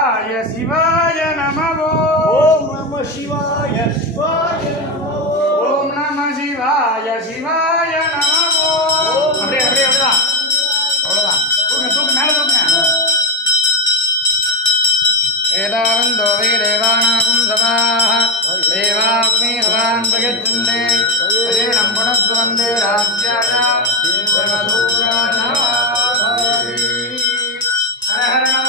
शिवाय शिवाय नमः ओम नमः शिवाय शिवाय नमः ओम नमः शिवाय शिवाय नमः அப்படியே அப்படியே அப்படியே அவ்வளவுதான் தூக்கு தூக்கு மேல தூக்குங்க ஏதாவந்தோ வே தேவானாகும் சபாஹ தேவாக்னி ஹவான் பிரகச்சந்தே அஜேனம் புனஸ்து வந்தே ராஜ்யாய தேவதூராஜா ஹர ஹர